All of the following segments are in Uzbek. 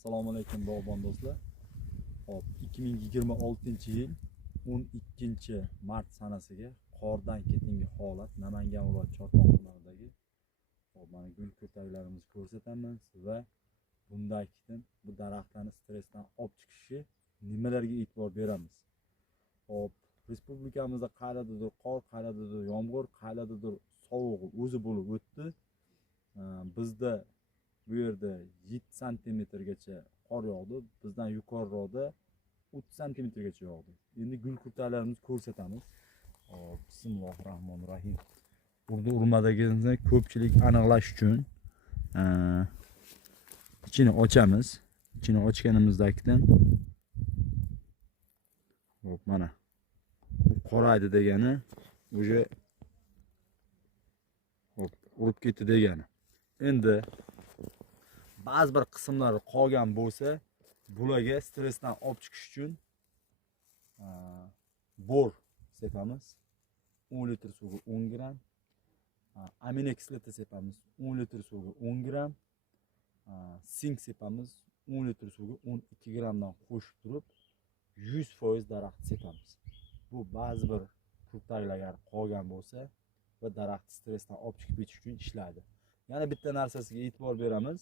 Assalomu alaykum bog'bon do'stlar. Hop, 2026-yil 12-mart sanasiga qordan ketingi holat Namangan viloyati Chortoq tumanidagi mana gul ko'taklarimizni ko'rsatamiz va bunday ketin bu daraxtlarni stressdan olib chiqishi nimalarga e'tibor beramiz. Hop, respublikamizda qayerdadir qor, qayerdadir yomg'ir, qayerdadir sovuq o'zi bo'lib o'tdi. Bizda bu yerda 7 santimetrgacha qor yog'di, bizdan yuqoriroqda 30 santimetrgacha yog'di. Endi gul kurtalarimizni ko'rsatamiz. Bismillahirrohmanirrohim. Burada urmadagizni ko'pchilik aniqlash uchun ichini ochamiz. İçini ochganimizdagidan hop mana qoraydi degani уже hop urib ketdi degani. Endi ba'zi bir qismlari qolgan bo'lsa, bularga stressdan olib chiqish uchun bor sepamiz. 10 litr suvga 10 gram. Amino kislota sepamiz 10 litr suvga 10 gram. Sink sepamiz 10 litr suvga 12 gramdan qo'shib turib 100% daraxt sepamiz. Bu ba'zi bir kurtaklar qolgan bo'lsa va daraxt stressdan olib chiqib ketish uchun ishlaydi. Yana bitta narsasiga e'tibor beramiz.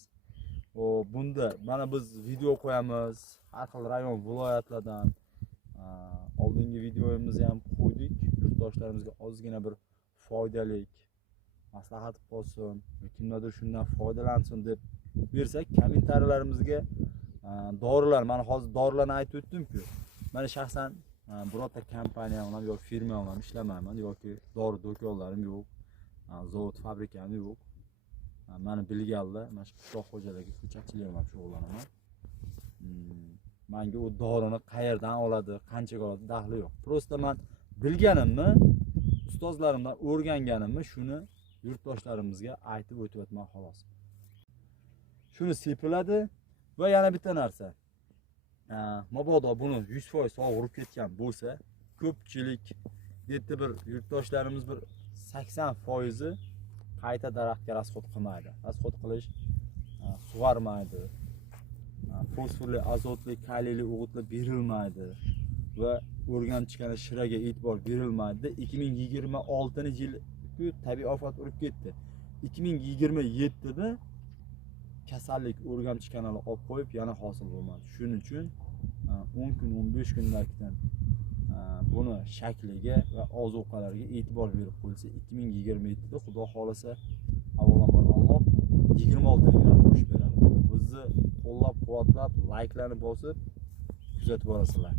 Bunda mana biz video qo'yamiz, har xil rayon, viloyatlardan. Oldingi videomizni ham qo'ydik. Yurtdoshlarimizga ozgina bir foydali maslahat bo'lsin, kimlardir shundan foydalansin deb bersak, kommentariyalarimizga dorilar, mana hozir dorilarni aytib o'tdim-ku. Men shaxsan birorta kompaniya bilan yoki firma bilan ishlamayman yoki dori do'konlarim yo'q. Zavod, fabrikam yo'q. Meni bilganlar, mana shu qishloq xo'jaligi, ko'chatchilik bilan shug'ullanaman. Menga u dorini qayerdan oladi, qanchaga oladi daxli yo'q. Prosta men bilganimni, ustozlarimdan o'rganganimni shuni yurtdoshlarimizga aytib o'tyapman xolos. Shuni sepiladi va yana bitta narsa. Mabodo buni 100% sovuq urib ketgan bo'lsa, ko'pchilik yerda bir yurtdoshlarimiz bir 80% qayta daraxtga rasxod qilmaydi. Rasxod qilish sug'armaydi. Fosforli, azotli, kaliyli o'g'itlar berilmaydi va o'rgan chiqqan shiraga e'tibor berilmaydi. 2026-yil tabiiy ofat urib ketdi. 2027da kasallik o'rgamchi kanali olib qo'yib yana hosil bo'lmadi. Shuning uchun 10 kun, 15 kundan buni shakliga va ozuqalarga e'tibor berib qo'yilsa, 2027da Xudo xolasa avvalambor Alloh 26-ligini qo'shib beradi. Bizni qo'llab-quvvatlab, layklarni bosib kuzatib borasizlar.